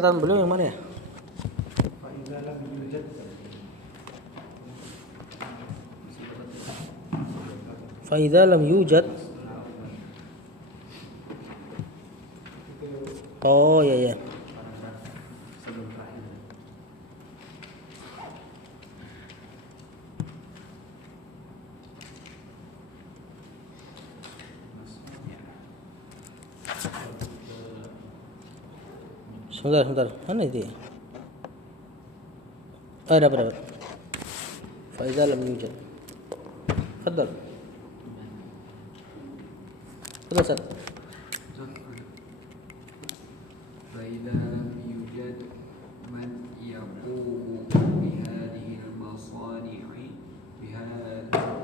Perkataan beliau yang mana ya? Faidza lam yujad. Oh ya ya. Sebentar. Mana itu ya? Dapat. Faidza lam yujad. Fadal. Terus Ustaz. فإذا لم يوجد من يقوم بهذه المصانع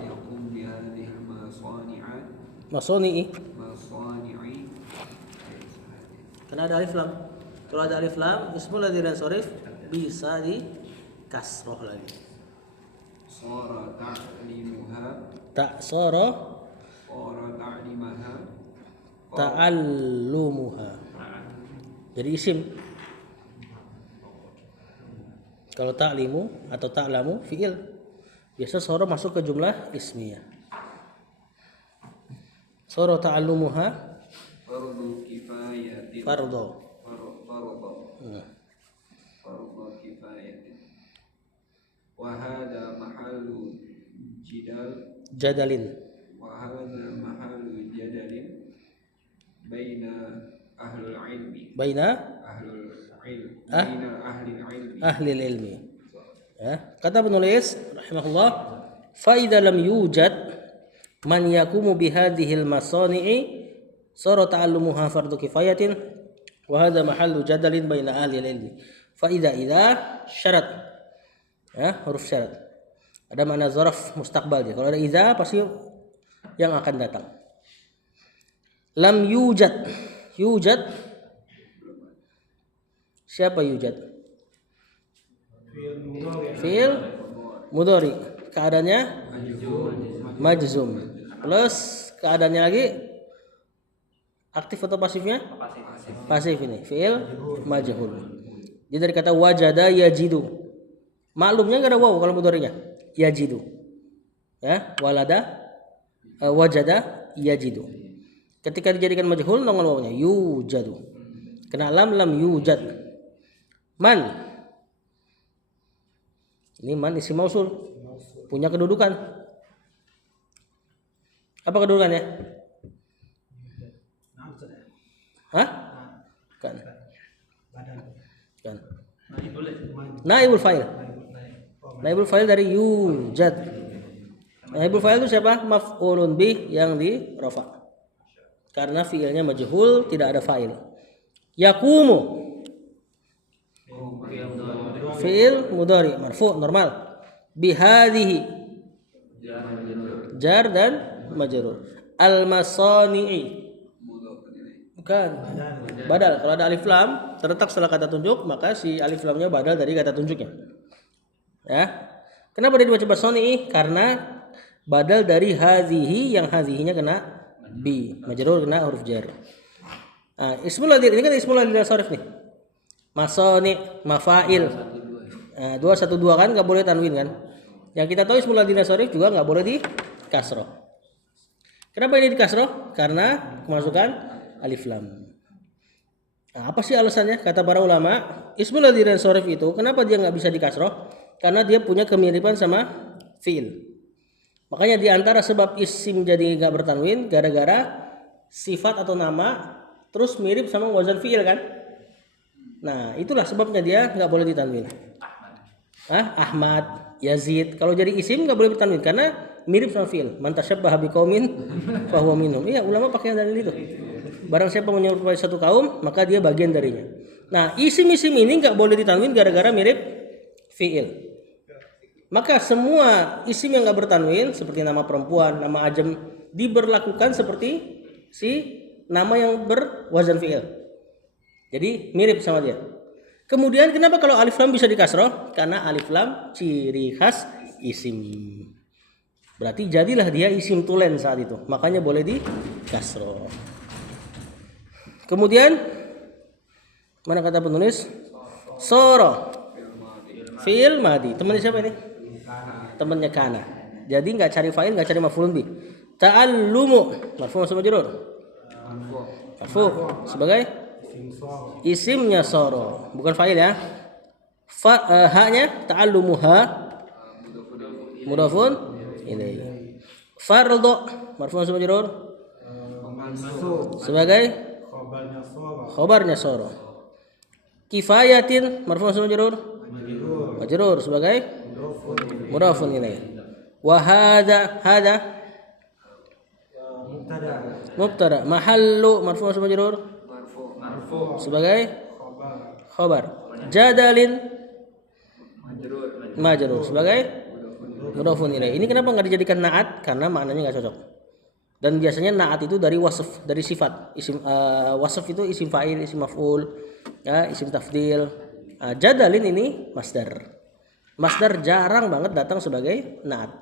يقوم بهذه المصانع Masoni'i. مصانع Karena ada alif lam. Kalau ada alif lam, ismul ladzi lan sharif bisa di kasroh lagi. صار تعليمها Ta'sara تعليمها ta'allumuha. Jadi isim. Kalau ta'limu atau ta'lamu fi'il. Biasa soro masuk ke jumlah ismiyah. Soro ta'allumuha فرض كفاية fardho. فرض كفاية وهذا محل جدال Jadalin. وهذا محل جدل بين أهل العلم Baina أهل العلم أه؟ بين أهل العلم ahli ilmi. Ya, kata penulis rahimahullah, fa idza lam yujad man yakumu bihadhil masani'i sara ta'allumuha fardu kifayatin wa hadha mahallu jadalin baina ahli ilmi. Fa idza syarat. Ya, huruf syarat. Ada makna zaraf mustaqbal dia. Kalau ada idza pasti yang akan datang. Lam yujad. Yujad. Siapa yujad? Fi'il mudhari. Keadaannya majzum. Plus keadaannya lagi aktif atau pasifnya? Pasif ini. Fi'il majhul. Jadi dari kata wajada yajidu. Maklumnya enggak ada waw kalau mudhari'nya. Yajidu. Ya, walada wajada yajidu. Ketika dijadikan majhul nongol wawnya yujadu. Kena lam yujad. Man. Ini man isim mausul. Punya kedudukan. Apa kedudukannya? Hah? Kan. Naibul fa'il. Naibul fa'il dari yujad. Naibul fa'il itu siapa? Maf'ulun bih yang di rafa. Karena fiilnya majhul, tidak ada fa'il. Yakumu. Fiil mudhari marfu normal. Bihadhihi. Jar dan majrur. Al-masani'i. Bukan. Badal. Kalau ada alif lam terletak setelah kata tunjuk, maka si alif lamnya badal dari kata tunjuknya. Ya. Kenapa dia dibaca masani'i? Karena badal dari hadhihi yang hadhihinya kena bi, majrur kena huruf jar. Nah, ismul ladzi ini kan ismul ladzi sharif nih. Masani, mafail. Nah, 212 kan enggak boleh tanwin kan? Yang kita tahu ismul ladzi sharif juga enggak boleh di kasroh. Kenapa ini di kasroh? Karena kemasukan alif lam. Nah, apa sih alasannya? Kata para ulama, ismul ladzi sharif itu kenapa dia enggak bisa di kasroh? Karena dia punya kemiripan sama fiil. Makanya di antara sebab isim jadi enggak bertanwin gara-gara sifat atau nama terus mirip sama wazan fiil kan? Nah, itulah sebabnya dia enggak boleh ditanwin. Ahmad, Yazid. Kalau jadi isim enggak boleh ditanwin karena mirip sama fiil. Man tasyabbaha biqaumin fahuwa minhum. Iya, ulama pakai dalil itu. Barang siapa menyerupai satu kaum, maka dia bagian darinya. Nah, isim-isim ini enggak boleh ditanwin gara-gara mirip fiil. Maka semua isim yang enggak bertanwin seperti nama perempuan, nama ajam diberlakukan seperti si nama yang berwazan fiil. Jadi mirip sama dia. Kemudian kenapa kalau alif lam bisa dikasroh? Karena alif lam ciri khas isim. Berarti jadilah dia isim tulen saat itu. Makanya boleh dikasroh. Kemudian Mana kata penulis? Soro. Fi'il madi. Temannya siapa ini? Temannya kana. Jadi nggak cari fa'il, nggak cari maf'ulun bih. Ta'allumu marfu mansub majrur. Marfu sebagai isimnya soro, bukan fa'il ya. Haknya ta'allumuha mudhafun ilaihi. Fardhu marfu mansub majrur sebagai khabarnya soro. Kifayatin marfu mansub majrur sebagai mudhafun ilaihi. Wa hada mubtada mahallu marfu mansub majrur sebagai khabar. Jadalin majrur sebagai mudhafun ilaihi. Ini kenapa nggak dijadikan naat? Karena maknanya nggak cocok. Dan biasanya naat itu dari wasf, dari sifat. Isim wasf itu isim fa'il, isim maf'ul, ya, isim tafdil. Jadalin ini masdar. Masdar jarang banget datang sebagai naat.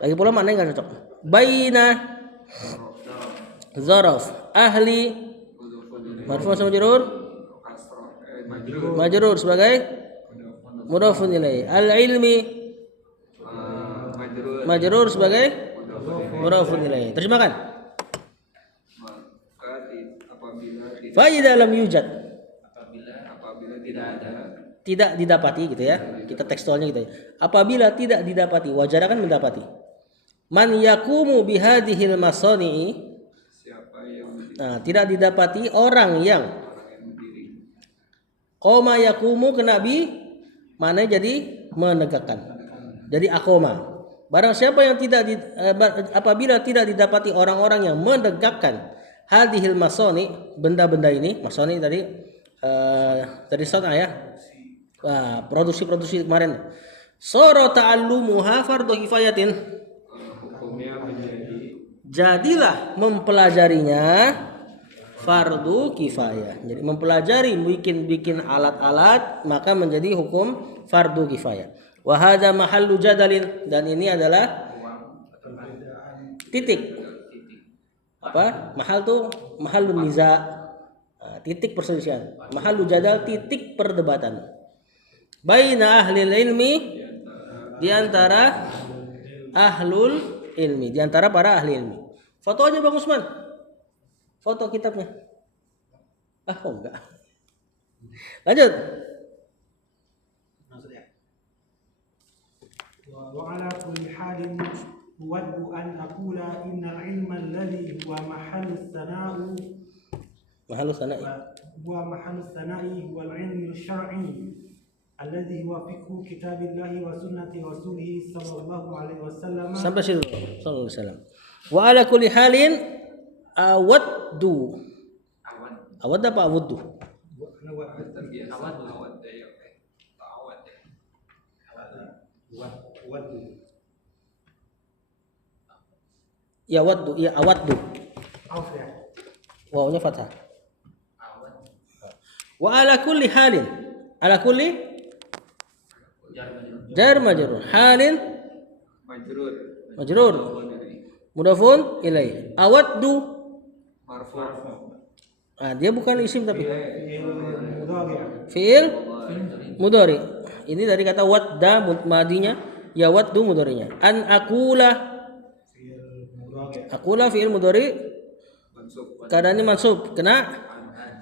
Lagi pula maknanya nggak cocok. Baina zaraf ahli marfu mansub majrur sebagai mudhafun ilaihi. Al ilmi majrur sebagai mudhafun ilaihi. Terjemahkan. Fa idza lam yujad, apabila tidak ada, tidak didapati gitu ya. Kita tekstualnya gitu ya. Apabila tidak didapati, wajara kan mendapati. Man yakumu bihadhil masani'i, siapa yang nah, tidak didapati orang yang berdiri, qoma yakumu kena bi, mana jadi menegakkan. Jadi akoma. Barang siapa yang apabila tidak didapati orang-orang yang menegakkan hadhil masani, benda-benda ini, masani tadi dari sana ya. Produksi kemarin. Soro ta'allumuha fardhu kifayatin. hukumnya menjadi Jadilah mempelajarinya fardu kifayah. Jadi mempelajari bikin alat-alat maka menjadi hukum fardu kifayah. Wa hadza mahallu jadalin, dan ini adalah titik. Apa? Mahal tuh mahallun niza. Titik perselisihan. Mahallu jadal, titik perdebatan. Baina ahli ilmi, di antara ahlul ilmi, di antara para ahli ilmi. Foto aja Bang Usman. Foto kitabnya. Kok enggak. Lanjut. Wa ala kulli halin uwaddu an aqula innal ilma alladhi huwa mahallu sana'u huwa mahallu sana'i wal ilmi syar'i alladhi huwa fiqhu kitabillahi wa sunnati rasulih sallallahu alaihi wasallam. Sampai situ sallallahu alaihi wasallam. Wa ala kulli halin awaddu. Awad apa awuddu? Ya waddu, ya awaddu. Wawnya fathah. Wa ala kulli halin. Ala kulli jar majrur. Halin majrur. Mudhafun ilaih. Awaddu marfu, dia bukan isim tapi fi'il mudhari. Ini dari kata wadda madinya, ya waddu mudharinya. An aqula fi'il mudhari keadaannya mansub kena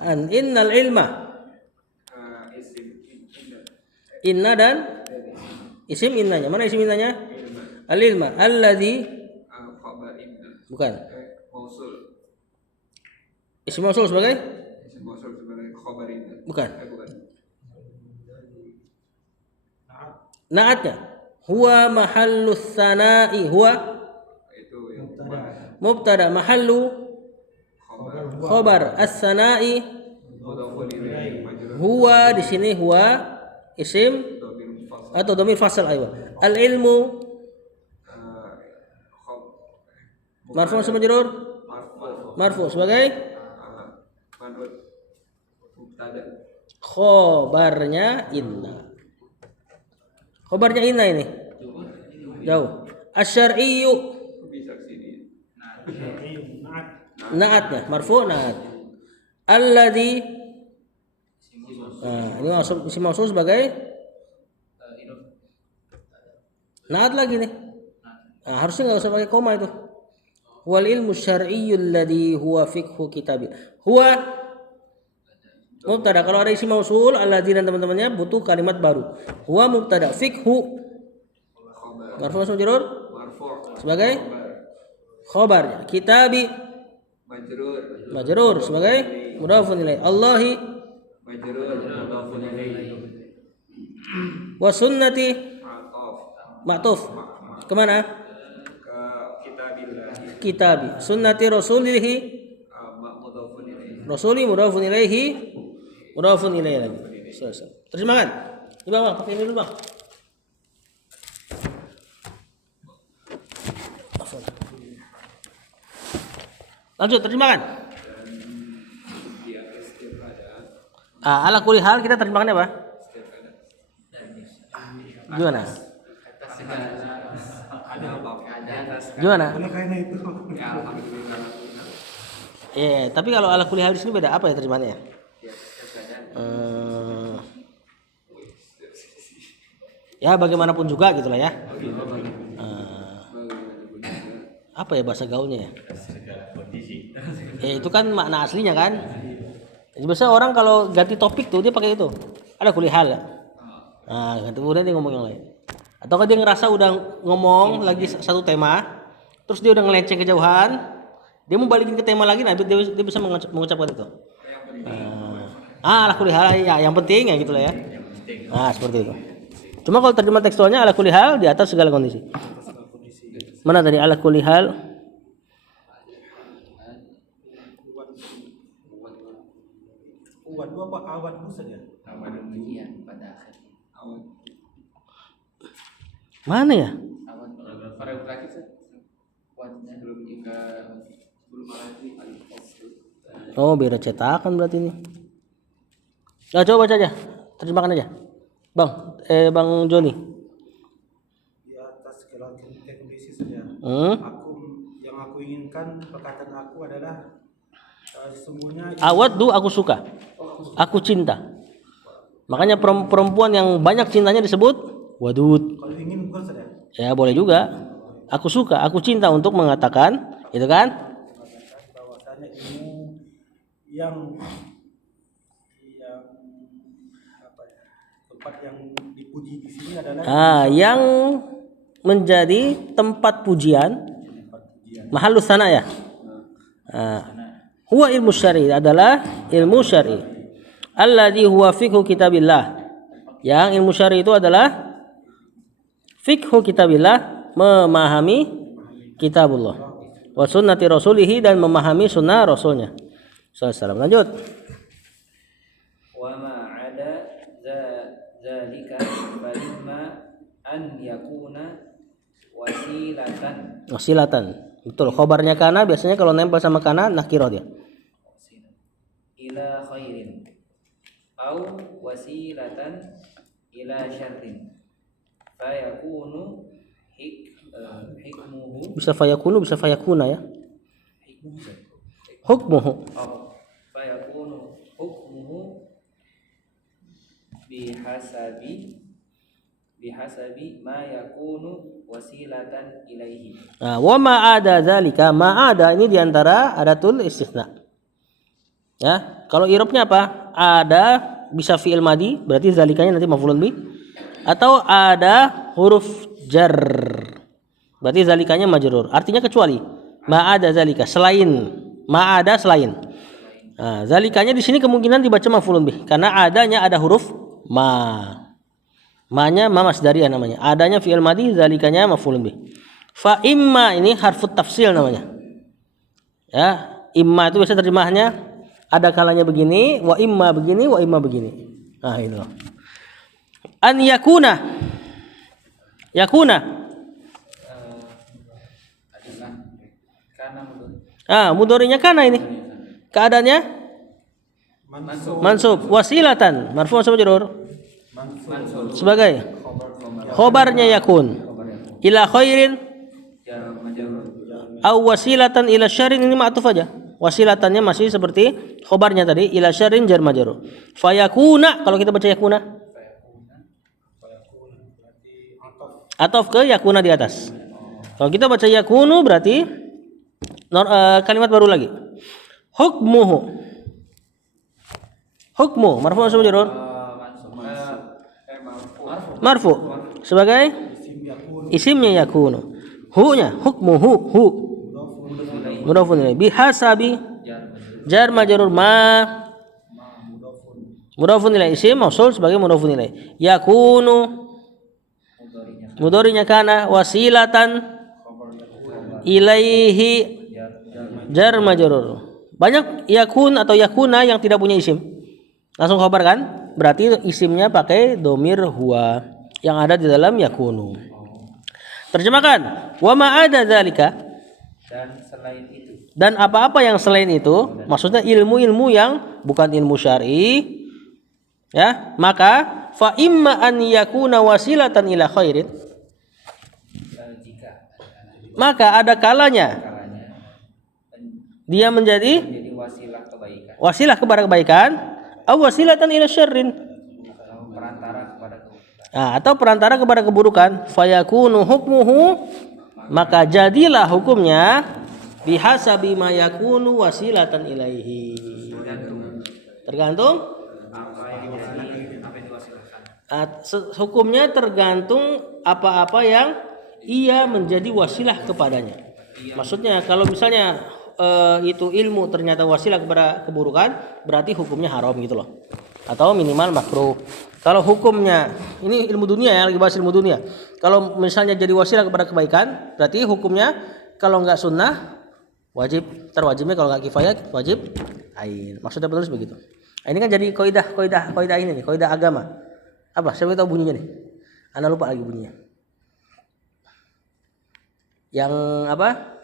an. Innal ilma, inna dan isim innanya. Mana isim innanya? Al ilma alladzi, bukan mausul, isim mausul sebagai khabar inna, bukan. bukan. Naatnya huwa mahallus sana'i, huwa Itu yang mubtada, mahallu khabar, as-sana'i mudhafun ilaihi majrur huwa. Di sini huwa isim dhamir fasl, atau dhamir fasal. Aywa. Al ilmu marfu mansub majrur, marfu sebagai man'ut mubtada, khobarnya inna. Khobarnya inna ini jauh. Asyariyyu, bisa sini naatnya marfu naat. Alladzi Nah, ini isim mausul sebagai naat lagi nih. Nah, harusnya nggak usah pakai koma itu. Wal ilmu syar'iyyul ladzi huwa fiqhu kitabi. Huwa mubtada. Kalau ada isim mausul alladzi dan teman-temannya butuh kalimat baru. Huwa mubtada, fiqhu marfu majrur Marfu' sebagai khabar. Kitabi majrur sebagai mudhafun ilaih. Allahi majrur mudhafun ilaih. wa sunnati Ataf ma'tuf. Kemana? ke kitabillah. Kitabi. Sunnati rasulihi Mudhafun ilaih. rasuli mudhafun ilaihi mudhafun ilaihi lagi. Selesai. Terjemahkan. Ini Bang, pakai ini dulu Bang. Lanjut terjemahkan. Ala kulli hal kita terjemahkannya apa? Gimana? Gimana? Oleh karena itu, Tapi kalau ala kulli hal di sini beda apa ya terjemahannya? Ya bagaimanapun juga gitulah ya. Apa ya bahasa gaulnya ya? Itu kan makna aslinya kan. Jadi biasanya orang kalau ganti topik tuh dia pakai itu. Ada kulli hal. Nah, kemudian dia ngomong yang lain. Atau kan dia ngerasa udah ngomong lagi satu tema, terus dia udah ngelenceng kejauhan, dia mau balikin ke tema lagi, nah dia bisa mengucapkan itu. Ala kulli hal ya, yang penting ya gitulah ya. Nah, seperti itu. Cuma kalau terjemah tekstualnya ala kulli hal di atas segala kondisi. Mana tadi ala kulli hal? Waduh apa awadku saja. Mana ya? Oh, beda cetakan berarti ini. Nah, coba baca aja. Terjemahkan aja. Bang Joni. Di atas segala kondisi saja. Yang aku inginkan perkataan aku adalah sesungguhnya Awaddu aku suka. Aku cinta. Makanya perempuan yang banyak cintanya disebut wadud. kalau ingin bukan saja. Ya boleh juga. Aku suka, aku cinta untuk mengatakan, itu kan? Bahwasanya ilmu yang apa ya, tempat yang dipuji di sini adalah Yang menjadi tempat pujian, mahallus sana ya. Huwa ilmu syar'i adalah ilmu syar'i. Alladzi huwa fiqhu kitabillah. Yang ilmu syar'i itu adalah fiqhu kitabillah, memahami kitabullah. Wa sunnati rasulihi, dan memahami sunnah rasulnya. Sallallahu. Lanjut. Wa ma ada zalika falimma an yakuna Wasilatan. Betul. Khobarnya kana biasanya kalau nempel sama kana nakirah dia. Ila khairin au wasilatan ila syarrin fayakunu hikmuhu, Bisa fayakunu, bisa fayakuna ya. Hukmuhu. Fayakunu hukmuhu bihasabi ma yakunu wasilatan ilaihi. Wa ma ada zalika, ma ada ini diantara adatul istisna. Ya, kalau i'rabnya apa? Ada bisa fi'il madi, berarti zalikanya nanti maf'ulun bi. Atau ada huruf jar, berarti zalikanya majrur. Artinya kecuali. Ma ada zalika, selain. Ma ada selain. Nah, zalikanya di sini kemungkinan dibaca maf'ulun bi, karena adanya ada huruf ma. Ma-nya ma masdariyah namanya. Adanya fi'il madi, zalikanya maf'ulun bi. Fa imma ini harfut tafsil namanya. Ya, imma itu biasa terjemahnya ada kalanya begini, wa imma begini, wa imma begini. Nah, itu. An yakuna. Yakuna. Adalah karena Mudhari'nya kana ini. Keadaannya mansub. Wasilatan, marfu' sama majrur. Sebagai khobarnya yakun. Ila khairin aw wasilatan ila syarrin, ini ma'tuf aja. Wasilatannya masih seperti khobarnya tadi, ila syarrin jar majrur. Fayakuna, kalau kita baca yakuna. Ataf ke yakuna di atas. Kalau kita baca yakunu berarti kalimat baru lagi. Hukmuhu. Hukmu marfu atau majrur? Marfu. Sebagai isimnya yakunu. Hu-nya hukmuhu hu. Mudhafun ilaih. Bihasabi jar majrur ma. Mudhafun ilaih isim mausul sebagai mudhafun ilaih. Yakunu mudhari'nya kana, wasilatan ilaihi jar majrur. Banyak yakun atau yakuna yang tidak punya isim. Langsung khabar kan? Berarti isimnya pakai domir huwa yang ada di dalam yakunu. Terjemahkan. Wa ma ada dzalika. Dan selain itu. Dan apa-apa yang selain itu, maksudnya ilmu-ilmu yang bukan ilmu syar'i, ya, maka fa imma an yakuna wasilatan ila khairin. Jika Maka ada kalanya dia menjadi wasilah kebaikan wasilah kepada kebaikan, aw wasilatan ila syarrin. atau perantara kepada keburukan. Atau perantara kepada keburukan. Fayakunu hukmuhu, maka jadilah hukumnya bihasabi ma yakunu wasilatan ilaihi. Tergantung hukumnya tergantung apa-apa yang ia menjadi wasilah kepadanya. Maksudnya kalau misalnya itu ilmu ternyata wasilah kepada keburukan, berarti hukumnya haram gitu loh. Atau minimal makruh. Kalau hukumnya ini ilmu dunia ya, lagi bahas ilmu dunia. Kalau misalnya jadi wasilah kepada kebaikan, berarti hukumnya kalau nggak sunnah wajib, terwajibnya kalau nggak kifayah wajib ain. Maksudnya penulis begitu. Nah, ini kan jadi kaidah ini nih, kaidah agama. Apa? Siapa tahu bunyinya nih? Anda lupa lagi bunyinya. Yang apa?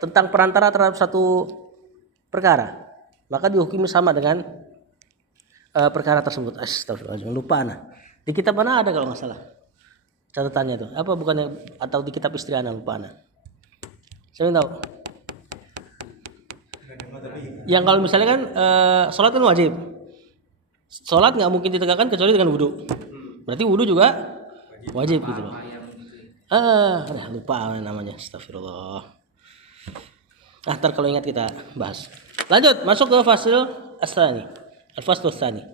Tentang perantara terhadap satu perkara, maka dihukumi sama dengan perkara tersebut. Astagfirullahaladzim, lupa ana. Di kitab mana ada kalau nggak salah catatannya itu? Apa bukannya atau di kitab istri ana, lupa ana. Saya tahu. Yang kalau misalnya kan sholat kan wajib. Sholat nggak mungkin ditegakkan kecuali dengan wudhu. Berarti wudhu juga wajib gitu loh. Lupa namanya. Astagfirullah. Ntar kalau ingat kita bahas. Lanjut masuk ke fasl as-tsani. Al-fasl as-tsani.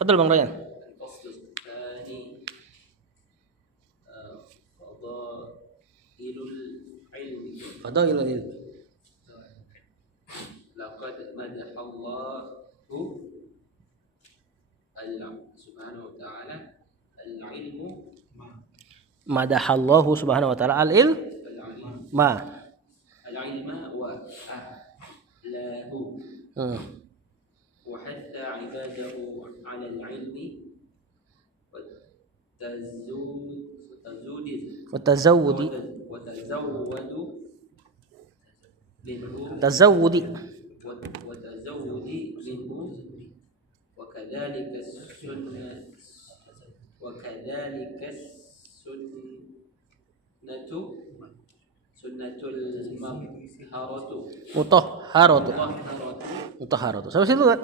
Fadhil Bang Ryan. الفصل الثاني فضائل العلم Fadailul ilm. لقد مدح الله سبحانه وتعالى العلم Madahallahu subhanahu wa ta'ala al-ilm ma. العلم وأهله وحث عباده على العلم Watazawudi. وتزود منه وكذلك سنة Mutahharatu. Sampai situ kan?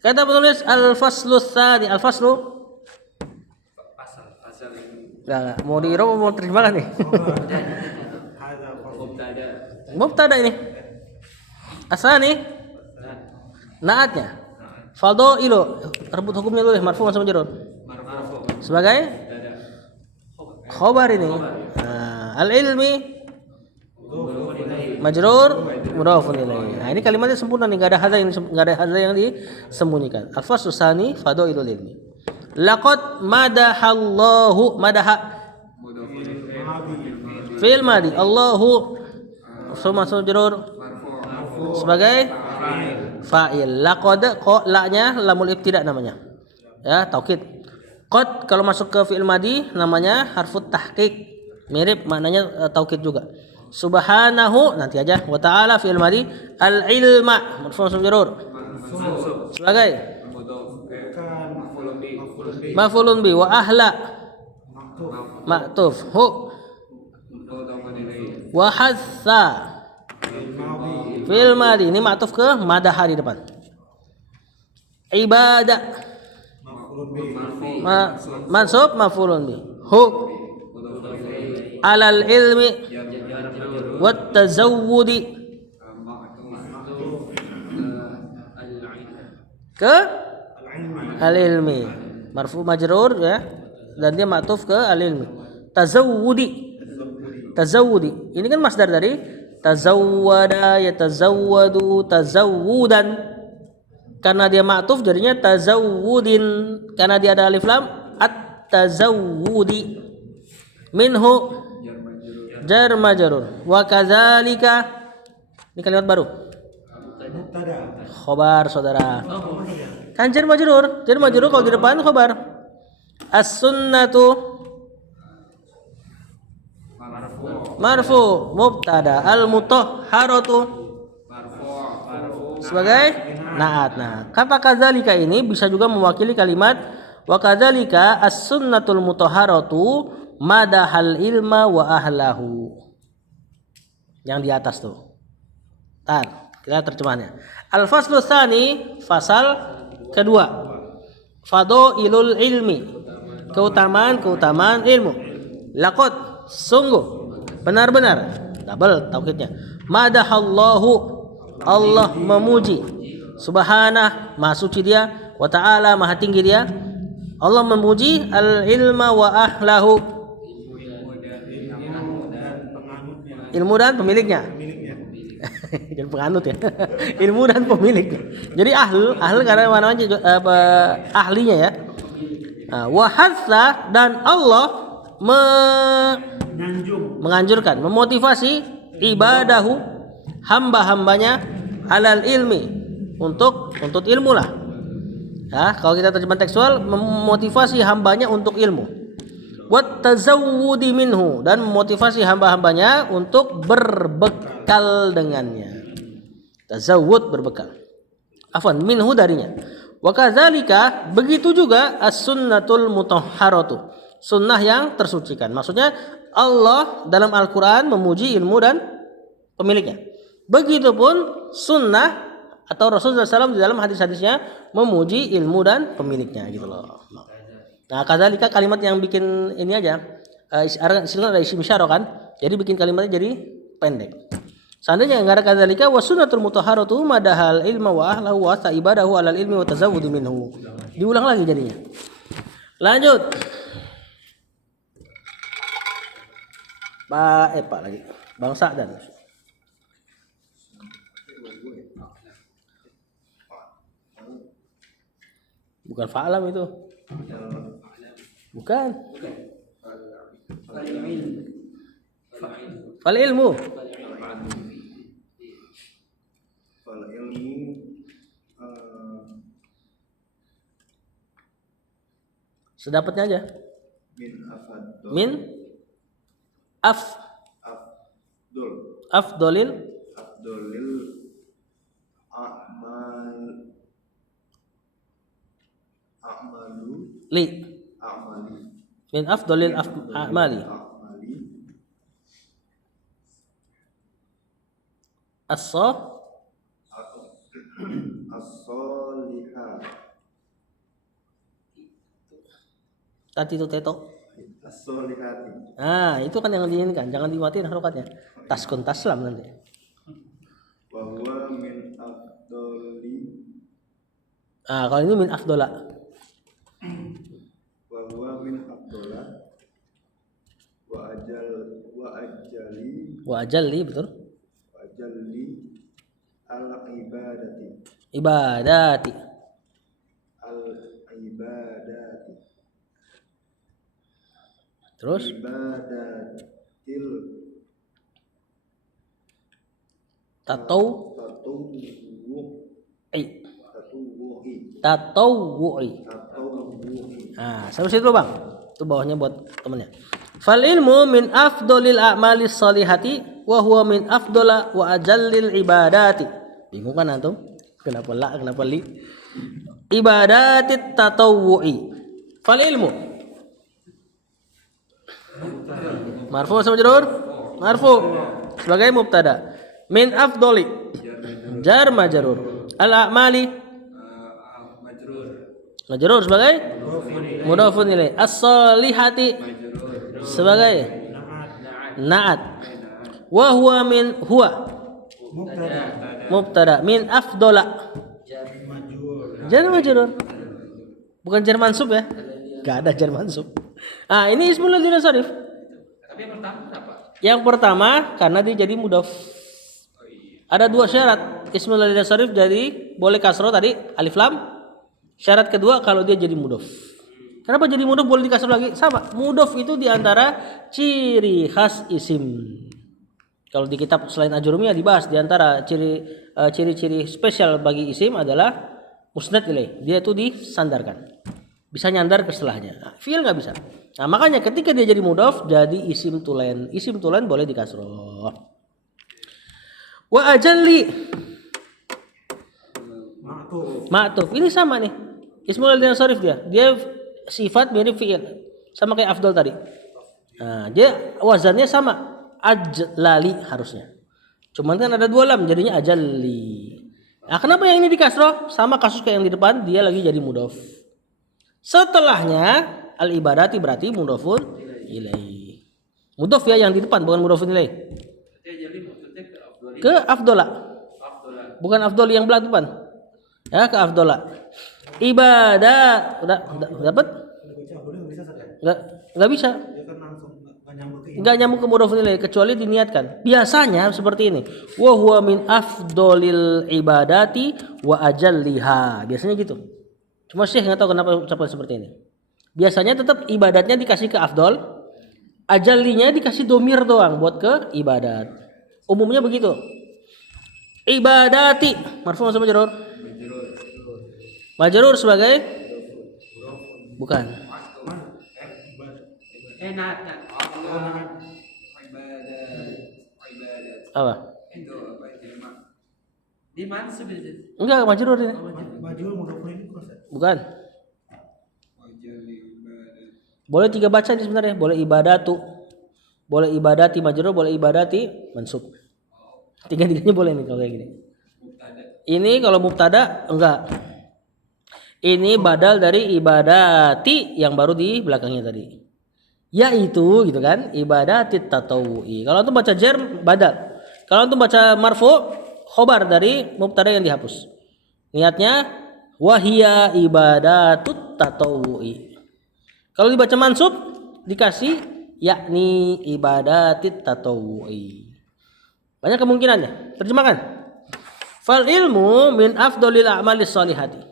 Kata penulis al-faslu tsani. Al-faslu pasal enggak mau diirob mau terjemahkan nih. Mubtada ini. Asani naatnya. Fadailu rebut hukumnya dulu marfu sama majrur. Sebagai khabar ini. Al-ilmi majrur mudhafun ilaih. Nah, ini kalimatnya sempurna nih, enggak ada hadza yang disembunyikan. Al-faslu tsani fadailul ilmi. Laqad madahallahu madaha fi'il madi. Allahu summa majrur sebagai fa'il. Laqad la-nya lamul ibtida namanya. Ya, taukid. Qad kalau masuk ke fi'il madi namanya harfut tahqiq. Mirip maknanya taukid juga. Subhanahu nanti aja. Wa ta'ala fi'il madi al-ilma marfu' majrur sebagai maf'ulun bi wa ahla ma'tuf hu wa hassa Fil madi. Ini ma'tuf ke madaha di depan. Ibadah. Mansub maf'ulun bi. Hu. Alal ilmi. Wat tazawwudi. Ke al-ilmi. Marfu majrur ya. Dan dia ma'tuf ke al-ilmi. Tazawwudi. Tazawwudi. Ini kan masdar dari tazawwada yatazawwadu tazawwudan. Karena dia ma'tuf jadinya tazawwudin. Karena dia ada alif lam at-tazawwudi. Minhu jar majrur. Wa kadzalika. Ini kalimat baru. Mubtada. Khobar saudara. Kan jar majrur. Jar majrur kalau di depan khobar. As-sunnatu marfu mubtada al-mutahharatu sebagai naat. Nah, kata kadzalika ini bisa juga mewakili kalimat wa kadzalika as-sunnatul mutahharatu madahal ilma wa ahlahu. Yang di atas tuh. Tar, kita terjemahnya. Al-faslu tsani, fasal kedua. Fadailul ilmi. Keutamaan ilmu. Laqad sungguh benar-benar double taukidnya. Madahallahu Allah memuji. Subhanah maha suci dia. Wa ta'ala maha tinggi dia. Allah memuji al-ilma wa ahlahu. Ilmu dan pemiliknya. Jadi penganut ya. Ilmu dan pemiliknya. Jadi ahl karena mana-mana ahlinya ya. Wa hatsa dan Allah menganjurkan, memotivasi ibadahu hamba-hambanya alal ilmi untuk ilmu lah. Ya, kalau kita terjemahan tekstual memotivasi hambanya untuk ilmu. Wat tazawwudi minhu dan memotivasi hamba-hambanya untuk berbekal dengannya. Tazawwud berbekal. Afwan minhu darinya. Wa kadzalika begitu juga as-sunnatul mutahharatu. Sunnah yang tersucikan. Maksudnya Allah dalam Al-Quran memuji ilmu dan pemiliknya. Begitupun sunnah atau Rasulullah SAW di dalam hadis-hadisnya memuji ilmu dan pemiliknya gitu loh. Nah, kadzalika kalimat yang bikin ini aja. Istilah ada isim isyarah kan. Jadi bikin kalimatnya jadi pendek. Seandainya enggak ada kadzalika wa sunnatul mutahharatu madahal ilma wa ahlahu wa ibadahu alal ilmi wa tazawwud minhu. Diulang lagi jadinya. Lanjut. Pak lagi. Bang Sa'dan. Bukan fa'alam itu. Bukan. Fal ilmu. Fal ilmu Sedapatnya aja. min afdolil a'malu li a'mali min afdolil a'mali as-solihat tadi itu teto. as-solihati. Nah, itu kan yang diinginkan, jangan dimatiin harokatnya. Taskun taslam nanti. Wa huwa min afdoli. Kalau ini min afdola. Wa huwa min afdola. Wa ajali Betul. wa ajalli al-ibadati. Ibadati. Terus Ibadatil tatawwu'i. Nah, sampai situ Bang. Itu bawahnya buat temennya. Fal ilmu min afdolil a'malis salihati wa huwa min afdola wa ajallil ibadati. Bingung kan antum? Kenapa li? Ibadatit tatawwu'i. Fal ilmu marfu sama majrur? Marfu sebagai mubtada. Min afdoli. Jar majrur. Al a'mali. Majrur. Majrur sebagai mudhafun ilaih. As-solihati sebagai na'at. Wa huwa min huwa mubtada min afdola. Jar majrur. Bukan jar mansub ya. Gak ada jar mansub. Ah, ini ismul ladzina sharif. Tapi yang pertama kenapa? Yang pertama karena dia jadi mudhaf. Ada dua syarat. Ismul ladzina sharif jadi boleh kasroh tadi alif lam. Syarat kedua kalau dia jadi mudhaf. Kenapa jadi mudhaf boleh dikasroh lagi? Sama. Mudhaf itu diantara ciri khas isim. Kalau di kitab selain Ajurumiyah dibahas diantara ciri-ciri spesial bagi isim adalah musnad ilaih. Dia itu disandarkan. Bisa nyandar ke setelahnya. Nah, fi'il nggak bisa. Nah, makanya ketika dia jadi mudhaf jadi isim tulen. Isim tulen boleh dikasroh. Wa ajalli ma'tuf. Ini sama nih. Ismul ladzina sharif dia. Dia sifat mirip fi'il. Sama kayak afdal tadi. Nah, dia wazannya sama. Ajlali harusnya. Cuman kan ada dua lam jadinya ajalli. Nah, kenapa yang ini dikasroh? Sama kasus kayak yang di depan, dia lagi jadi mudhaf. Setelahnya al ibadati berarti mudhafun ilaih. Mudhaf ya yang di depan bukan mudhafun ilaih. Jadi maksudnya ke afdoli. Ke afdola. Afdola. Bukan afdol yang belakang depan. Ya, ke afdola. Ibadah udah dapat? Enggak bisa. Enggak nyambung ke mudhafun ilaih kecuali diniatkan. Biasanya seperti ini. Wa huwa min afdolil ibadati wa ajalliha. Biasanya gitu. Cuma Syekh enggak tahu kenapa ucapan seperti ini. Biasanya tetap ibadatnya dikasih ke afdol, ajallinya dikasih domir doang buat ke ibadat. Umumnya begitu. Ibadati marfu sama majrur. Majrur sebagai bukan. Nah. Apa? Itu apa itu mak? Di mansub itu. Enggak, majrur ini. Majul mudhafun ini proses. Bukan. Wajali ibadat. Boleh tiga baca ini sebenarnya. Boleh ibadatu. Boleh ibadati majrur, boleh ibadati mansub. Tiga-tiganya boleh nih kalau kayak gini. Ini kalau mubtada enggak. Ini badal dari ibadati yang baru di belakangnya tadi. Yaitu gitu kan, ibadatit tatawu'i. Kalau antum baca jar badal. Kalau antum baca marfu khobar dari mubtada yang dihapus. Niatnya wahia ibadatut tatawu'i. Kalau dibaca mansub dikasih yakni ibadatit tatawu'i. Banyak kemungkinannya. Terjemahkan. Fal ilmu min afdolil a'malis sholihati.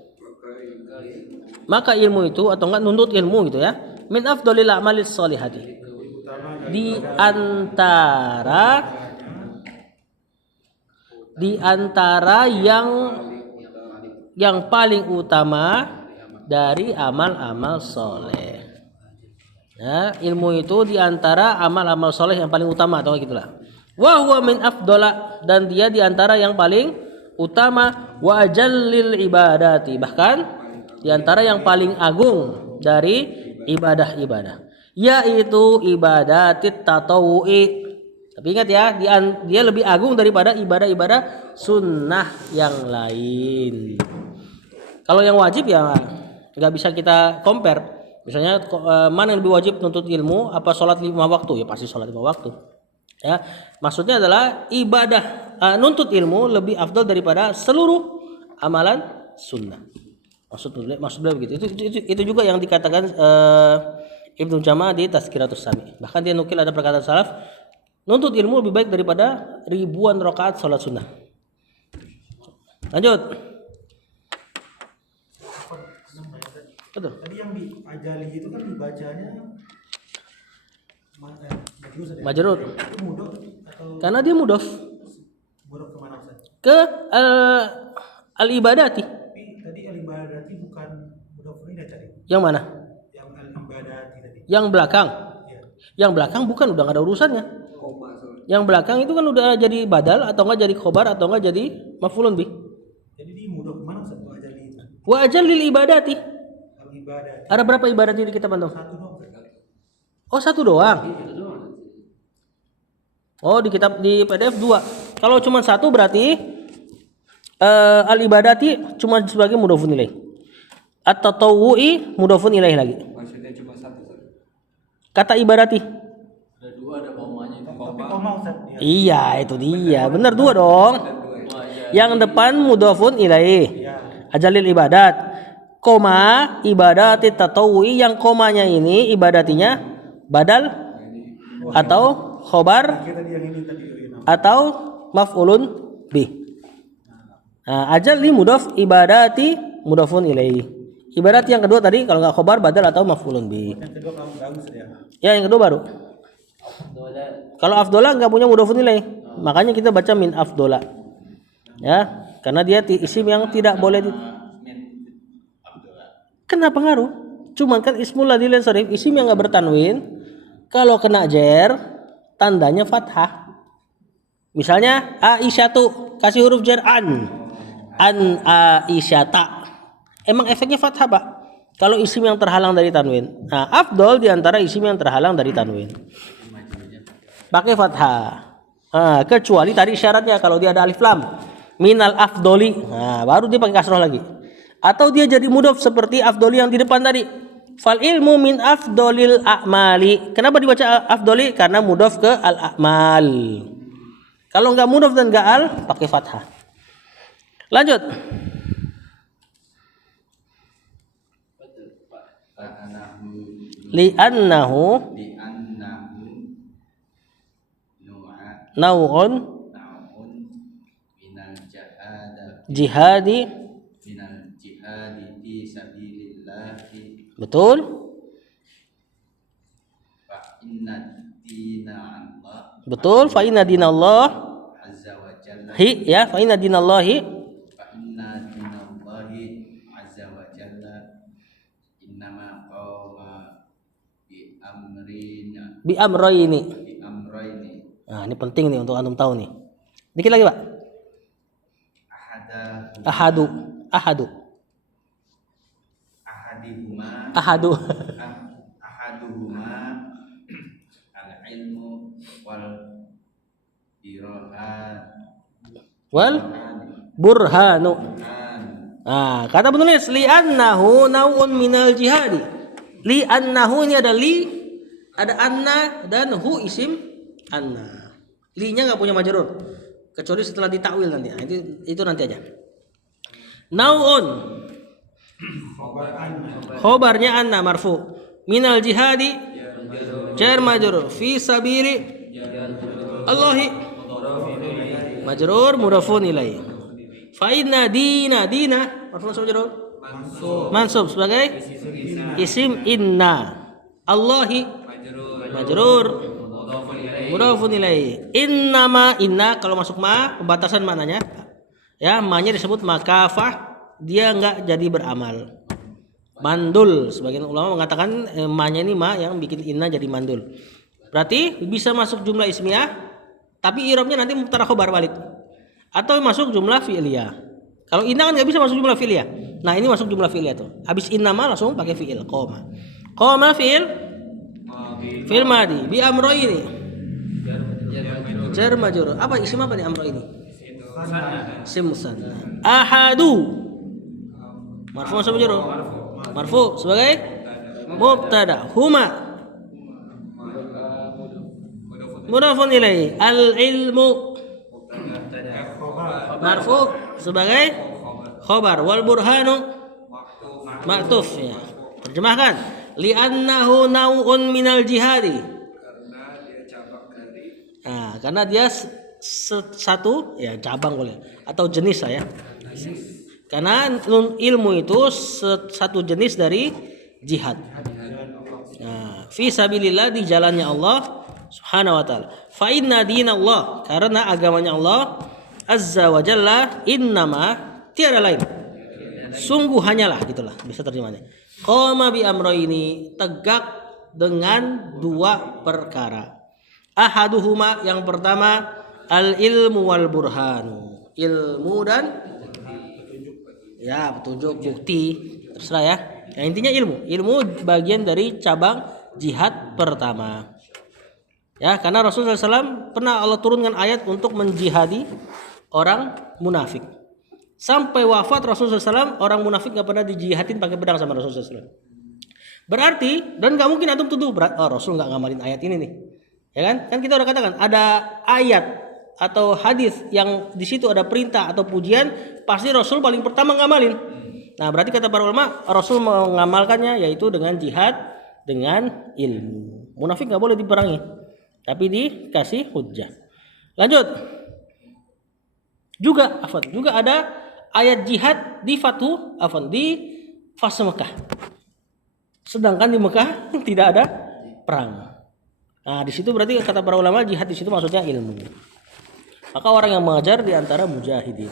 Maka ilmu itu atau enggak nuntut ilmu gitu ya. Min afdolil a'malis sholihati. Di antara yang paling utama dari amal-amal soleh. Ya, ilmu itu di antara amal-amal soleh yang paling utama atau gitulah. Wa huwa min afdola dan dia di antara yang paling utama wa ajallil ibadati bahkan di antara yang paling agung dari ibadah-ibadah yaitu ibadatit tatawu'i. Tapi ingat ya, dia lebih agung daripada ibadah-ibadah sunnah yang lain. Kalau yang wajib ya nggak bisa kita compare. Misalnya mana yang lebih wajib nuntut ilmu, apa sholat 5 waktu? Ya pasti sholat 5 waktu. Ya, maksudnya adalah ibadah nuntut ilmu lebih afdal daripada seluruh amalan sunnah. Maksudnya begitu. Itu juga yang dikatakan Ibnu Jama' di Tazkiratus Sami. Bahkan dia nukil ada perkataan salaf, nuntut ilmu lebih baik daripada ribuan rakaat sholat sunnah. Lanjut. Betul. Tadi yang di ajali itu kan dibacanya Majrur. Itu mudhaf atau Karena dia mudhaf mudhaf kemana Ustaz? ke al-ibadati. Tapi tadi al-ibadati bukan mudhaf ini tadi. Yang mana? Yang al-ibadati tadi. Yang belakang. Iya. Yang belakang bukan udah nggak ada urusannya. Koma soalnya. Yang belakang itu kan udah jadi badal atau enggak jadi khobar atau enggak jadi maf'ulun bih. Jadi di mudhaf kemana Ustaz? Wa ajali itu. Wa ajallil ibadati. Al-ibadati. Ada berapa ibadat di kitab antum? Satu dong. Oh, satu doang. Oh, di kitab di PDF 2. Kalau cuma satu berarti al ibadati cuma sebagai mudhofun ilaih. At-tatawwu'i mudhofun ilaih lagi. Maksudnya cuma satu Ustaz. Kata ibadati. Ada dua, ada komanya itu. Tapi koma Ustaz. Ya. Iya, itu dia. Benar dua dong. Oh, iya. Yang depan mudhofun ilaih. Ya. Ajalil ibadat. Koma ibadati tatawwu'i, yang komanya ini ibadatinya badal atau khobar Kita yang ini tadi atau maf'ulun bih. Nah, ajal li mudhaf ibadati mudhafun ilaih. Ibadat yang kedua tadi kalau nggak khobar badal atau maf'ulun bih. yang kedua kamu bagus ya. Ya, yang kedua baru. Kalau afdola nggak punya mudhafun ilaih, makanya kita baca min afdola. Ya, karena dia isim yang tidak boleh kena pengaruh. Cuman kan ismul ladzi la sarif, isim yang nggak bertanwin, kalau kena jer tandanya fathah. Misalnya Aisyatu kasih huruf jar an Aisyata. Emang efeknya fathah, Pak. Kalau isim yang terhalang dari tanwin. Nah, afdol diantara isim yang terhalang dari tanwin. Pakai fathah. Nah, kecuali tadi syaratnya kalau dia ada alif lam. Minal afdoli. Nah, baru dia pakai kasroh lagi. Atau dia jadi mudhaf seperti afdoli yang di depan tadi. Fal ilmu min afdolil a'mali. Kenapa dibaca afdoli? Karena mudhaf ke al-a'mal. Kalau nggak mudhaf dan nggak al, pakai fathah. Lanjut. Li'annahu nau'un jihadi. Betul. Betul. Fa inna dinallah hi, ya, fa inna dinallahi bi amrayni. Nah, ini penting nih untuk antum tahu nih. Dikit lagi, Pak. Ahadu. Ahaduhuma al-ilmu wal burhanu. Nah, kata penulis li'annahu nau'un minal jihadi. Li'annahu ini ada li, ada anna, dan hu isim anna. Li-nya nggak punya majrur kecuali setelah ditakwil nanti. Nah, itu nanti aja. Nau'un khobarnya anna marfu, minal jihadi jar majrur, fi sabili Allahi majrur mudhafun ilaih. Fa inna dina marfu majrur mansub sebagai isim inna. Allahi majrur mudhafun ilaih. Innama, inna kalau masuk ma pembatasan maknanya. Ya, ma-nya disebut makafah, dia enggak jadi beramal. Mandul, sebagian ulama mengatakan ma-nya ini ma yang bikin inna jadi mandul. Berarti bisa masuk jumlah ismiyah, tapi i'rabnya nanti mubtada khobar balik. Atau masuk jumlah fi'liyah. Kalau inna kan enggak bisa masuk jumlah fi'liyah. Nah, ini masuk jumlah fi'liyah tuh. Habis inna ma langsung pakai fi'il qoma. Qoma fi'il madi bi amroini. Jar majrur. Apa isim apa nih amroini? Isim musanna. Ahadu marfu masuk majrur. Marfu sebagai mubtada. Huma mudhafun ilaih. Al ilmu marfu sebagai khobar. Wal burhanu ma'tuf, ya. Terjemahkan. Li'annahu nau'un minal jihadi. Karena dia cabang dari. Nah, karena dia satu, ya cabang boleh, atau jenis saya. Karena ilmu itu satu jenis dari jihad. Nah, fi sabilillah, di jalannya Allah Subhanahu wa taala. Fa inna dinallah, karena agamanya Allah azza wa jalla, innama tiada lain. Sungguh hanyalah, gitulah bisa terjemahnya. Qama bi amroini, tegak dengan dua perkara. Ahaduhuma, yang pertama, al ilmu wal burhanu, ilmu dan ya petunjuk, bukti, terserah ya. Yang intinya ilmu bagian dari cabang jihad pertama. Ya, karena Rasulullah SAW pernah Allah turunkan ayat untuk menjihadi orang munafik. Sampai wafat Rasulullah SAW orang munafik nggak pernah dijihadin pakai pedang sama Rasulullah SAW. Berarti dan nggak mungkin antum tuduh Rasul nggak ngamalin ayat ini nih, ya kan? Kan kita udah katakan ada ayat atau hadis yang di situ ada perintah atau pujian, pasti Rasul paling pertama ngamalin. Nah, berarti kata para ulama Rasul mengamalkannya yaitu dengan jihad dengan ilmu. Munafik nggak boleh diperangi, tapi dikasih hujjah. Lanjut. Juga ada ayat jihad di fase Mekah. Sedangkan di Mekah tidak ada perang. Nah, di situ berarti kata para ulama jihad di situ maksudnya ilmu. Maka orang yang mengajar di antara mujahidin.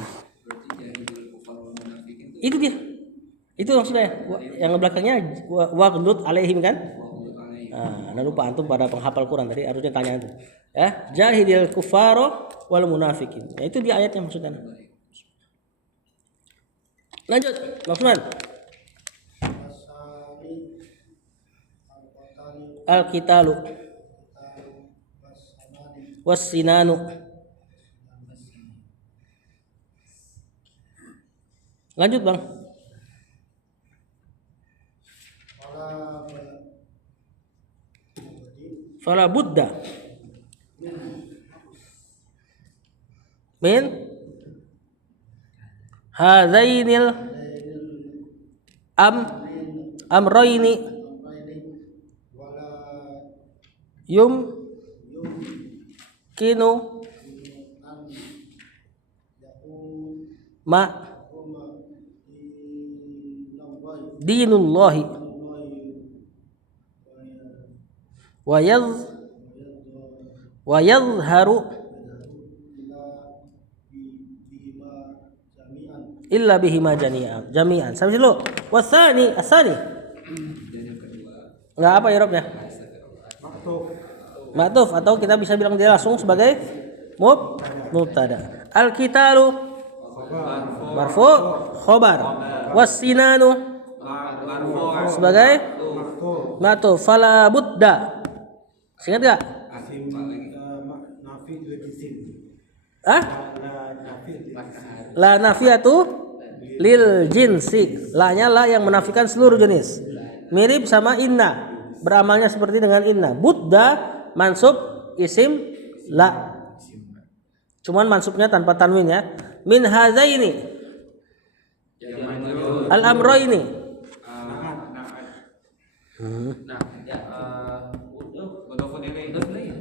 Itu dia. Itu maksudnya yang belakangnya waghlud alaihim kan? Nah, lupa antum pada penghafal Quran tadi harusnya tanya itu. Ya, jahidil kuffaro wal munafikin. Nah, itu di ayatnya maksudnya. Lanjut, Maksman. Al-qitalu was-sinanu. Lanjut, Bang. Fala budda min hadzainil amrayni kinu ma dinullahi wa yadhharu illa bihima jami'an. Sampai dulu. Wasani asani. Enggak apa i'rabnya? Ma'tuf atau kita bisa bilang dia langsung sebagai mubtada. Al-qitalu marfu khobar. Was-sinanu sebagai ma'tuf. Fala budda. Ingat enggak? La nafiyatu lil jinsi. La-nya la yang menafikan seluruh jenis. Mirip sama inna. Beramalnya seperti dengan inna. Budda mansub isim la. Cuman mansubnya tanpa tanwin ya. Min hazaini al-amrayni.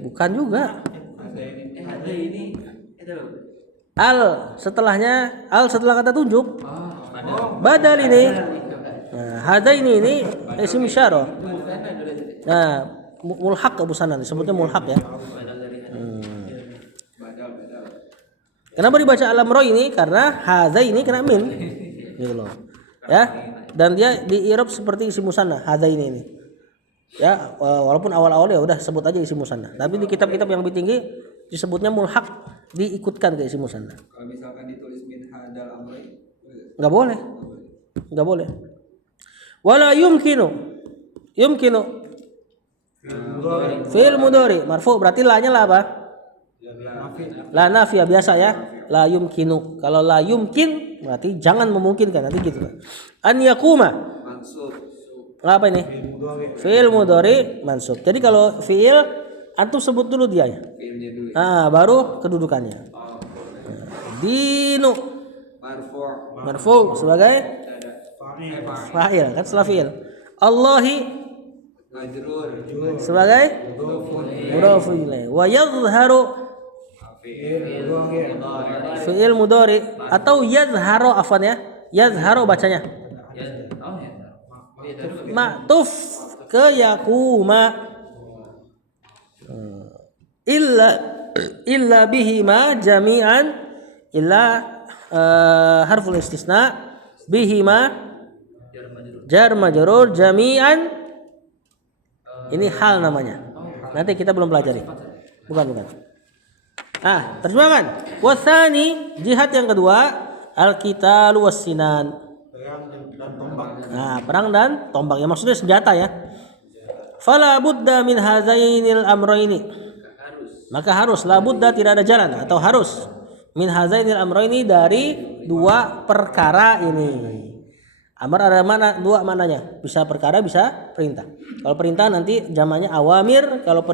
Bukan juga. Al setelahnya setelah kata tunjuk. Badal ini. Nah, hadaini ini isim isyarah. Nah, mulhaq Abu Sanan disebutnya mulhaq ya. Kenapa dibaca al-amro ini? Karena hadaini kena min. Gitu loh. Ya. Dan dia di i'rab seperti isim musanna hadaini ini. Ya, walaupun awal-awal ya udah sebut aja isim musanna. Tapi di kitab-kitab yang lebih tinggi disebutnya mulhaq, diikutkan ke isim musanna. Kalau misalkan ditulis min hadal amri, enggak boleh. Enggak boleh. Wala yumkinu fi'il mudhari marfu berarti la-nya la apa? La nafiyah biasa ya. La yumkinu. Kalau la yumkin berarti jangan memungkinkan nanti gitu. An yakuma mansub. Apa ini? Fi'il mudhari mansub. Jadi kalau fi'il antum sebut dulu dianya. Fi'ilnya dulu. Baru kedudukannya. Dinu marfu sebagai fa'il kan setelah fi'il. Allahi Majrur. sebagai mudhaf ilaih. Wa yadhharu fi'il mudhari atau yadhharu afwan ya. Yadhharu bacanya. Ma'tuf ke yakuma. Illa bihima jami'an illa harful istisna bihima jar majrur jami'an ini hal namanya. Nanti kita belum pelajari. Bukan. Terjemahkan. Wasani jihad yang kedua al-qitalu was-sinan. Perang dan tombak. Ya maksudnya senjata ya. Fala budda min hazainil amrayni. Maka harus labudda, tidak ada jalan atau harus min hazainil amrayni, dari dua perkara ini. Amar ada mana? Dua mananya. Bisa perkara, bisa perintah. Kalau perintah nanti jamannya awamir, kalau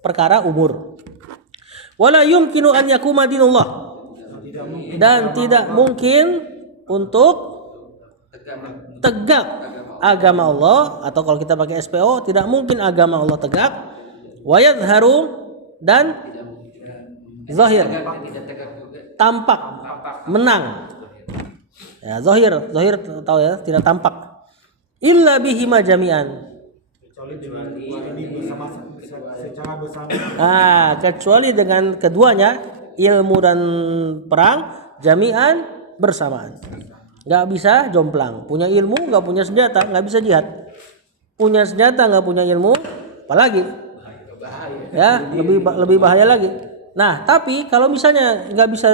perkara umur. Wala yumkinu an yakuma dinullah. Dan tidak mungkin untuk tegak agama Allah, atau kalau kita pakai SPO, tidak mungkin agama Allah tegak. Wa yadharu, dan zahir, tampak, menang. Ya, zahir tahu ya, tidak tampak. Illa bihima jami'an. Kecuali dengan ini bersama secara bersama. Kecuali dengan keduanya, ilmu dan perang, jami'an, bersamaan. Nggak bisa jomplang. Punya ilmu nggak punya senjata, nggak bisa jihad. Punya senjata nggak punya ilmu, apalagi? Ya, lebih bahaya lagi. Nah, tapi kalau misalnya nggak bisa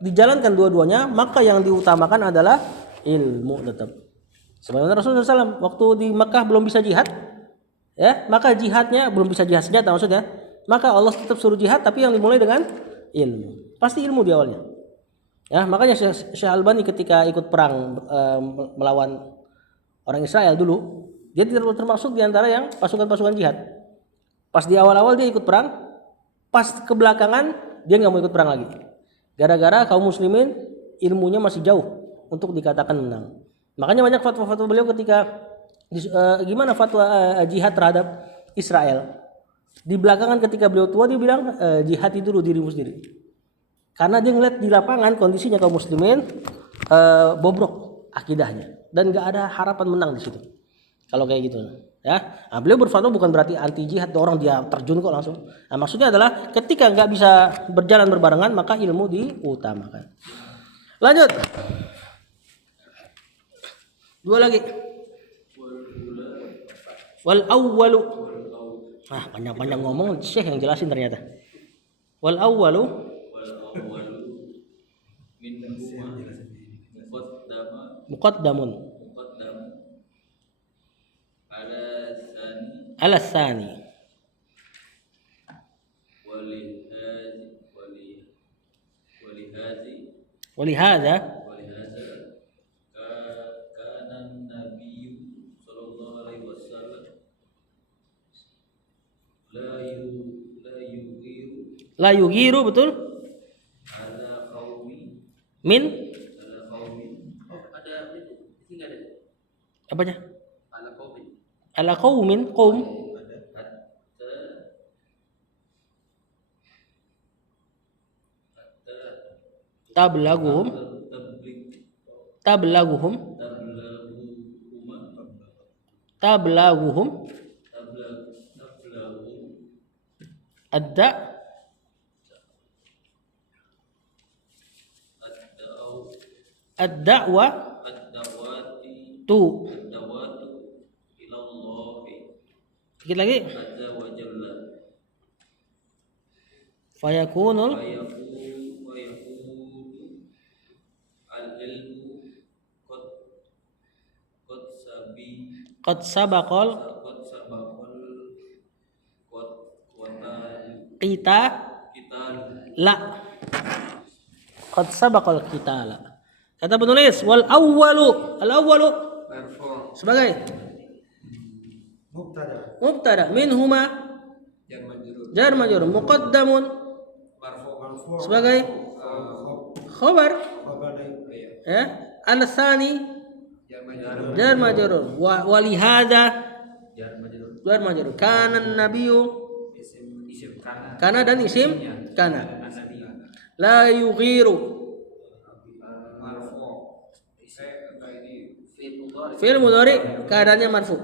dijalankan dua-duanya, maka yang diutamakan adalah ilmu tetap. Sebagaimana Rasulullah SAW waktu di Mekah belum bisa jihad, ya, maka jihadnya belum bisa jihad senjata maksudnya, maka Allah tetap suruh jihad, tapi yang dimulai dengan ilmu. Pasti ilmu di awalnya. Ya, makanya Syekh Albani ketika ikut perang melawan orang Israel dulu, dia tidak termasuk di antara yang pasukan-pasukan jihad. Pas di awal-awal dia ikut perang, pas kebelakangan dia nggak mau ikut perang lagi. Gara-gara kaum muslimin ilmunya masih jauh untuk dikatakan menang. Makanya banyak fatwa-fatwa beliau ketika gimana fatwa jihad terhadap Israel. Di belakangan ketika beliau tua dia bilang jihad itu dulu dirimu sendiri. Karena dia ngeliat di lapangan kondisinya kaum muslimin bobrok akidahnya dan nggak ada harapan menang di situ. Kalau kayak gitu, ya. Nah, beliau berfatwa bukan berarti anti jihad, orang dia terjun kok langsung. Nah, maksudnya adalah ketika nggak bisa berjalan berbarengan maka ilmu diutamakan. Lanjut. Dua lagi. Wal awwalu. Panjang-panjang ngomong, Syekh yang jelasin ternyata. Wal awwalu muqaddamun ala tsani walihada la yugiru, betul? Min apanya? Ala qaumin, qaum. Tablaguhum ad-da'wa tu. Sedikit lagi. Fayakunul qad sabaqal qita la. Qad sabaqal qitala. Kata penulis wal awwalu, al awwalu sebagai mubtada minhuma jar majrur muqaddamun sebagai khabar, ya, al tsani jar majrur walihada jar majrur kana nabiyyu kana dan isim kana la yughiru fi'il mudhari keadaannya marfu.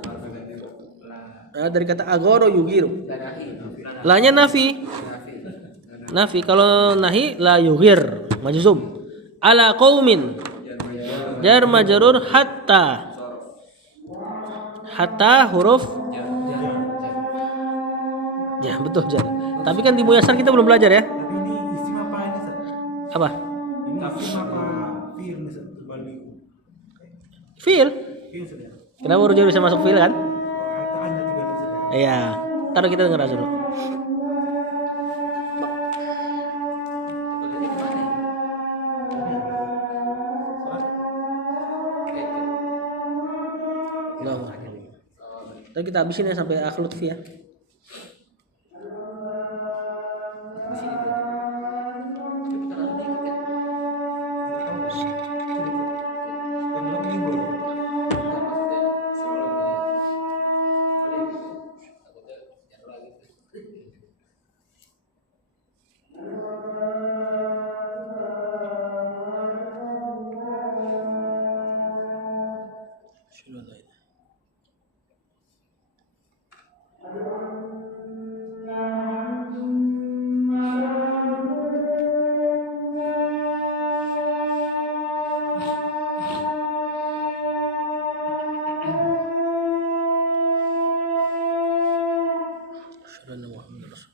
Dari kata agoro yugiru. Lanya nafi. Nafi, kalau nahi la yugir majzum. Ala qaumin jar majrur hatta. Hatta huruf ya, betul jar. Tapi kan di Muyasar kita belum belajar ya. Tapi ini isim apa ini, Ustaz? Apa? Ini isim apa fi'il, Ustaz? Terbalik. Fi'il. Fi'il sudah. Kenapa Rujuk bisa masuk fi'il kan? Hatta anda juga Ustaz. Iya. Taruh kita dengar dulu. Tapi kita habisin ya sampai akhir lutfi ya. Di sini tuh. Tapi kan ada dikit ya. Penelok minggu. Enggak, maksudnya sebelumnya. Kali takutnya yang lagi. Asyhadu anna Muhammadar Rasul.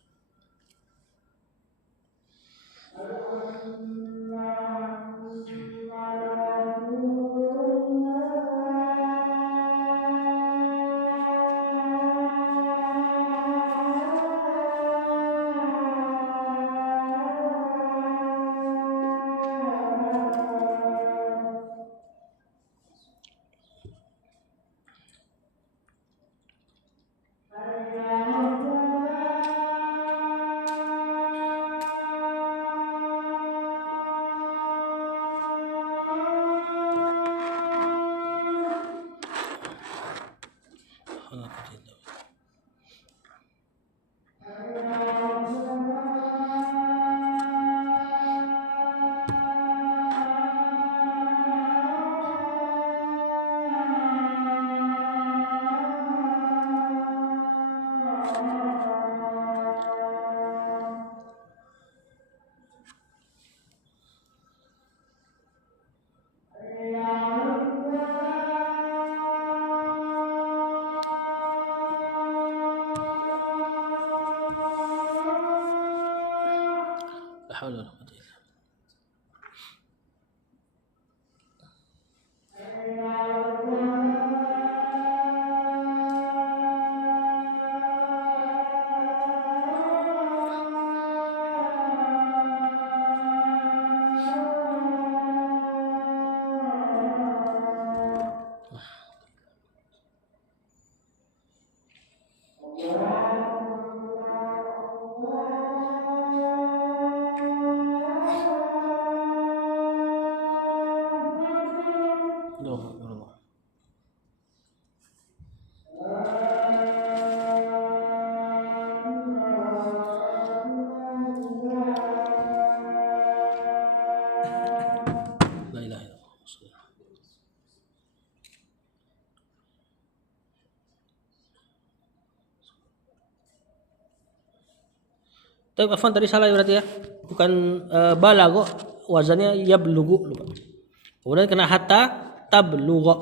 La haula wala quwwata illa billah. Allahu akbar, Allah. La ilaha illallah. Tapi Afwan tadi salah berarti ya. Bukan balago, wazannya yablugu lupa. Kemudian kena hatta tablugha.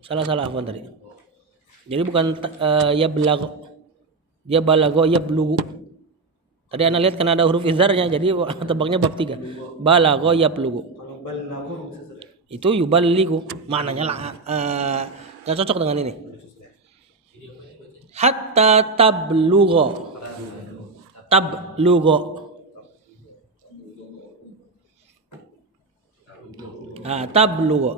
Salah Afwan tadi. Jadi bukan yablago. Dia balago yablugu. Tadi Anda lihat karena ada huruf izharnya jadi tebaknya bab 3. Balago yablugu. Kalau balaghun bisa saja. Itu yuballigu. Maknanya gak cocok dengan ini. Hatta tablugha. Tablugha. Tablugha.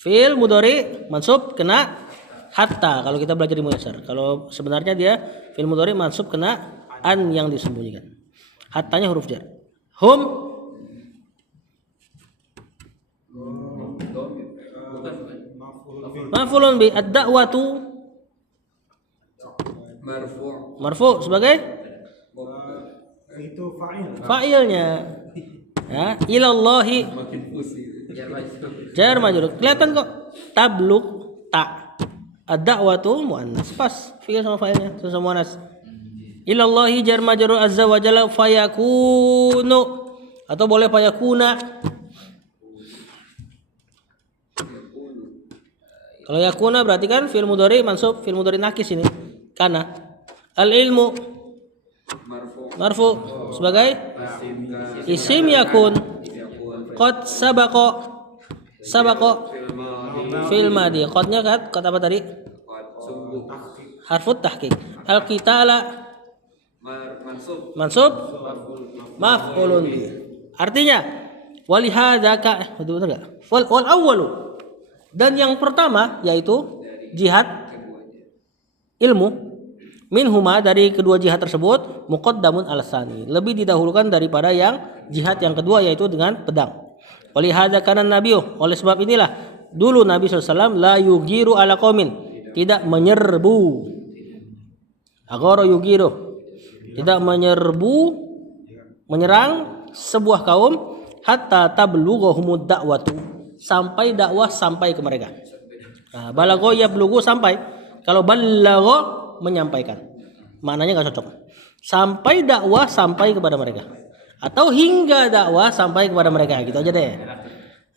Fi'il mudhari mansub kena hatta kalau kita belajar di muyassar. Kalau sebenarnya dia fi'il mudhari mansub kena an yang disembunyikan. Hattanya huruf jar. Hum maf'ulun bi ad-da'watu marfu sebagai Itu fa'il. fa'ilnya. Ya, ilallahi jar majrur. Kelihatan kok tablug ta. Ad-da'watu muannas. Pas fi'il sama fa'ilnya sama muannas. Ilallahi jar majrur azza wa jalla fayakunu atau boleh fayakuna. Kalau yakuna berarti kan fi'il mudhari mansub, fi'il mudhari nakis ini. Kana. Al ilmu marfu sebagai isim yakun. Qad sabaqa fil madi. Qadnya kan kata apa tadi? Harfut tahqiq. Al qitala mansub maf'ulun bi. Artinya walihadzaka betul enggak? Wal awwalu dan yang pertama yaitu jihad ilmu minhuma dari kedua jihad tersebut muqaddamun al-tsani, lebih didahulukan daripada yang jihad yang kedua yaitu dengan pedang. Walihada kana nabiyyu, oleh sebab inilah dulu Nabi SAW la yugiru ala qaumin, tidak menyerbu. Agoro yugiru, tidak menyerang sebuah kaum hatta tablughahumud da'watu, sampai dakwah sampai ke mereka. Nah, balagho yablughu sampai, kalau balagho menyampaikan, maknanya nggak cocok. Sampai dakwah sampai kepada mereka, atau hingga dakwah sampai kepada mereka, gitu aja deh.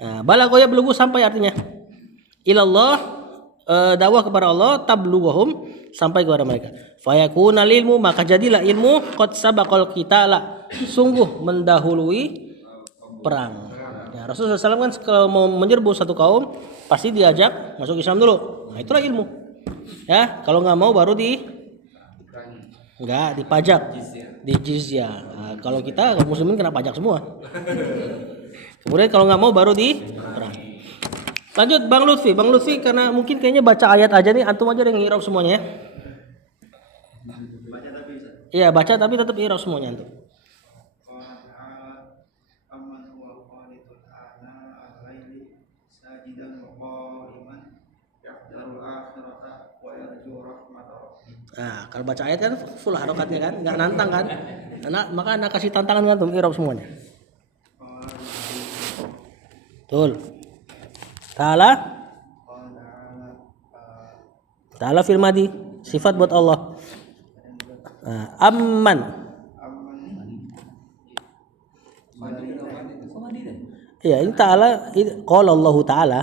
Nah, balagho yablughu sampai artinya ilallah, dakwah kepada Allah, tablughahum sampai kepada mereka. Fayakunal ilmu, maka jadilah ilmu qad sabaqal qitala, sungguh mendahului perang. Ya, Rasulullah SAW kan kalau mau menyerbu satu kaum pasti diajak masuk Islam dulu. Nah, itulah ilmu. Ya, kalau nggak mau baru dipajak, di jizyah. Nah, kalau kita kaum muslimin kena pajak semua. Kemudian kalau nggak mau baru di perang. Lanjut Bang Lutfi karena mungkin kayaknya baca ayat aja nih, antum aja yang ngirau semuanya ya. Iya baca tapi tetap irau semuanya antum. Nah, kalau baca ayat kan full harokatnya kan, nggak nantang kan? Maka anak kasih tantangan antum irau semuanya. Betul. Ta'ala fil madi, sifat buat Allah. Amman. Iya, ini ta'ala, qala Allah ta'ala.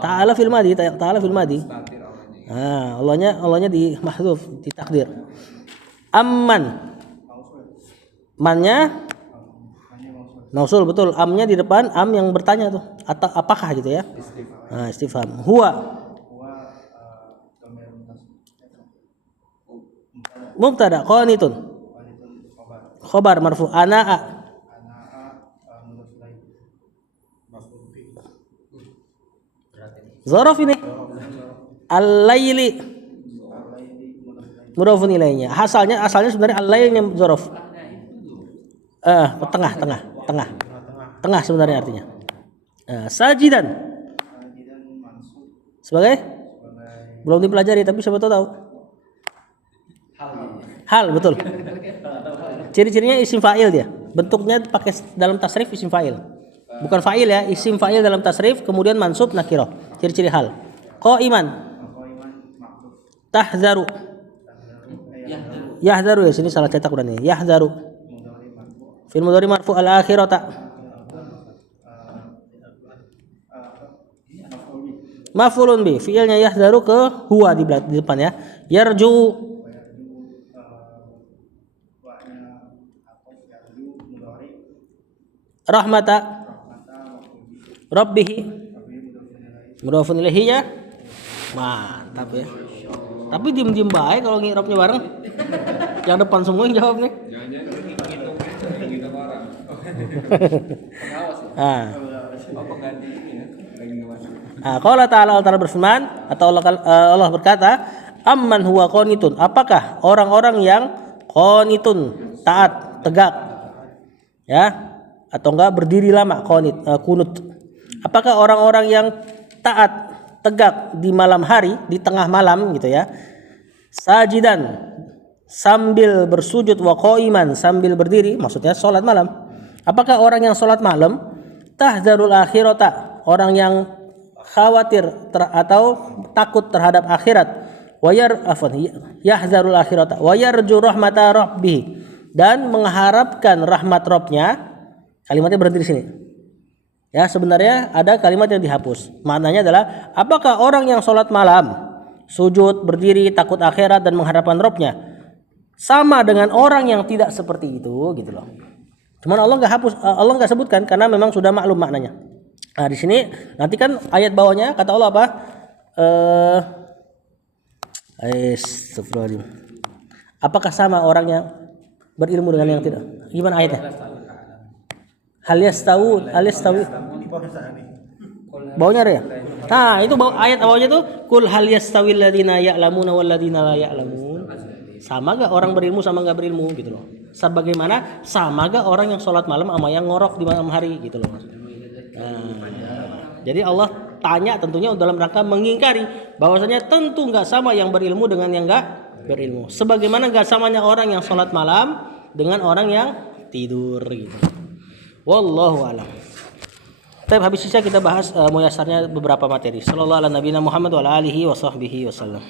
Ta'ala fil madi, ta'ala fil madi. Allahnya di mahdzuf, ditakdir. Amman. Mannya mausul, betul. Amnya di depan, am yang bertanya tuh. Atau apakah gitu ya? Nah, istifham. Huwa mubtada, qanitun khabar marfu, anaa zaraf ini, al-laili mudhafun ilaihnya. Asalnya sebenarnya al-lailnya zaraf. Tengah sebenarnya artinya. Sajidan sebagai belum dipelajari tapi siapa tahu. Hal, betul. Ciri-cirinya isim fa'il dia. Bentuknya pakai dalam tasrif isim fa'il. Bukan fa'il ya, isim fa'il dalam tasrif kemudian mansub nakirah. Ciri-ciri hal. Qa'iman. Tahzaru. Yahzaru ya, sini salah cetak udah nih. Yahzaru. Fil mudhari marfu al-akhirata. Maf'ulun bi, fi'ilnya yahzaru ke huwa di depan ya. Yarju. Rahmata Rabbihi mudhafun ilaihinya. Mantap ya. Tapi diem-diem baik kalau ngirapnya bareng. Yang depan semua yang jawab nih. Qala ta'ala, Allah berfirman atau Allah berkata, amman huwa qanitun, apakah orang-orang yang qanitun, taat, tegak. Ya. Atau enggak berdiri lama, kunut. Apakah orang-orang yang taat, tegak di malam hari, di tengah malam gitu ya. Sajidan, sambil bersujud, wa qaiman, sambil berdiri, maksudnya salat malam. Apakah orang yang salat malam tahzarul akhirata, orang yang khawatir atau takut terhadap akhirat, yahzarul akhirata wa yarju rahmata rabbih, dan mengharapkan rahmat Rabbnya. Kalimatnya berhenti di sini. Ya, sebenarnya ada kalimat yang dihapus. Maknanya adalah apakah orang yang sholat malam, sujud, berdiri, takut akhirat dan mengharapkan Rabbnya sama dengan orang yang tidak seperti itu, gitu loh. Cuman Allah nggak hapus, Allah nggak sebutkan karena memang sudah maklum maknanya. Nah, di sini nanti kan ayat bawahnya kata Allah apa? Astagfirullahaladzim. Apakah sama orang yang berilmu dengan yang tidak? Gimana ayatnya? Hal yastawi. Bawahnya ada ya? Nah, itu ayat awalnya tuh kul hal yastawil ladzina ya'lamuna wal ladzina la ya'lamun. Sama gak orang berilmu sama gak berilmu gitu loh. Sebagaimana sama gak orang yang sholat malam sama yang ngorok di malam hari gitu loh. Nah, jadi Allah tanya tentunya dalam rangka mengingkari bahwasanya tentu nggak sama yang berilmu dengan yang nggak berilmu. Sebagaimana nggak samanya orang yang sholat malam dengan orang yang tidur gitu. Wallahu a'lam. Tapi habis sisa kita bahas muyasarnya beberapa materi. Sallallahu ala nabiyina Muhammad wa ala alihi wa sahbihi wasallam.